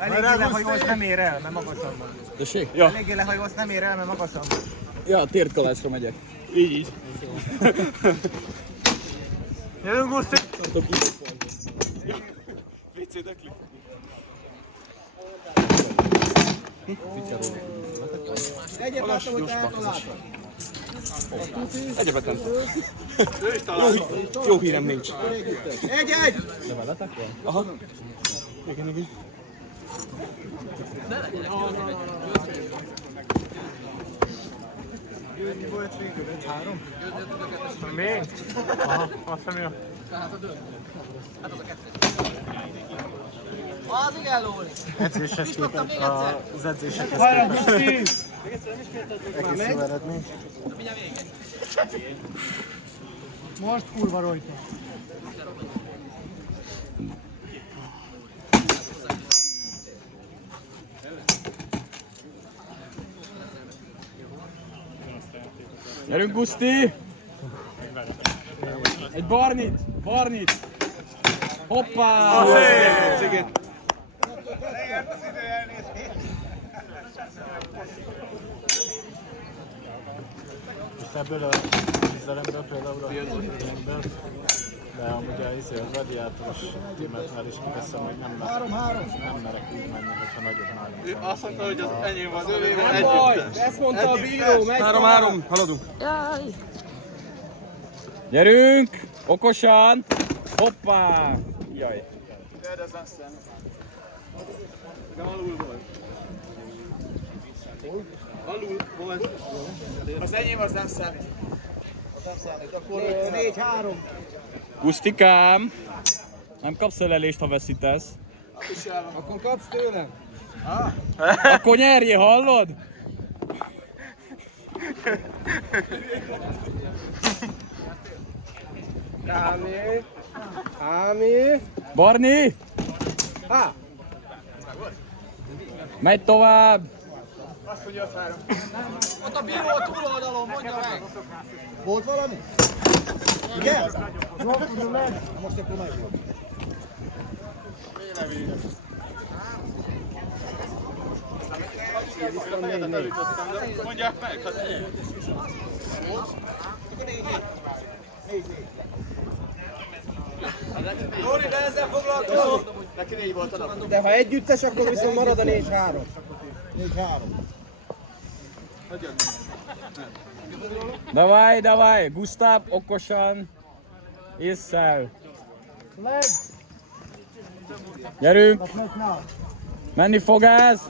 Eléggé lehajolsz, nem ér el, mert magasan van. Tessék? Ja. Eléggé lehajolsz, nem ér el, mert magasan van. Ja, térdkalásra megyek. Így. Jövünk, Guszti! WC-dekli. Egyet látom, hogy te eltaláltad. Egyebet nem. Jó hírem nincs. Egy! De veletek van? Aha. Igen. Mi volt végül? 1-3? Még? Aha, azt hiszem jó. Az igen, Lóri! Edzéshez képest, az edzésekhez képest. Egész jó eredmény. Most kurva rajta. Gyerünk, Guszti! Egy Barnit! Hoppá! És ebből a küzdelemből például a filmből, de amúgy a gladiátoros tímetnál is kiveszem, hogy nem merek úgy menni, hogyha nagyobb nálam. Azt mondta, hogy az enyém az övé van Nem baj! Ezt mondta a bíró, megy 3-3, haladunk. Jaj! Gyerünk! Okosan! Hoppá! Jaj! De alul volt. Alul volt. Az enyém az nem számít. Az nem számít, akkor 4-3. Gusztikám! Nem kapsz ölelést, ha veszítesz. Akkor kapsz tőlem. Akkor nyerjél, hallod? Ámi. Barni! Há. Megy tovább! Ott a bíró a túloldalon, mondja meg. Volt valami? Igen? Most akkor meg volt. mondják meg. Lóri, de ezzel foglalkozol? Neki 4 volt a nap. De ha együttes, akkor viszont marad a 4-3. 4-3. Давай, Gustav, okosan, ésszel. Gyerünk! Menni fog ez!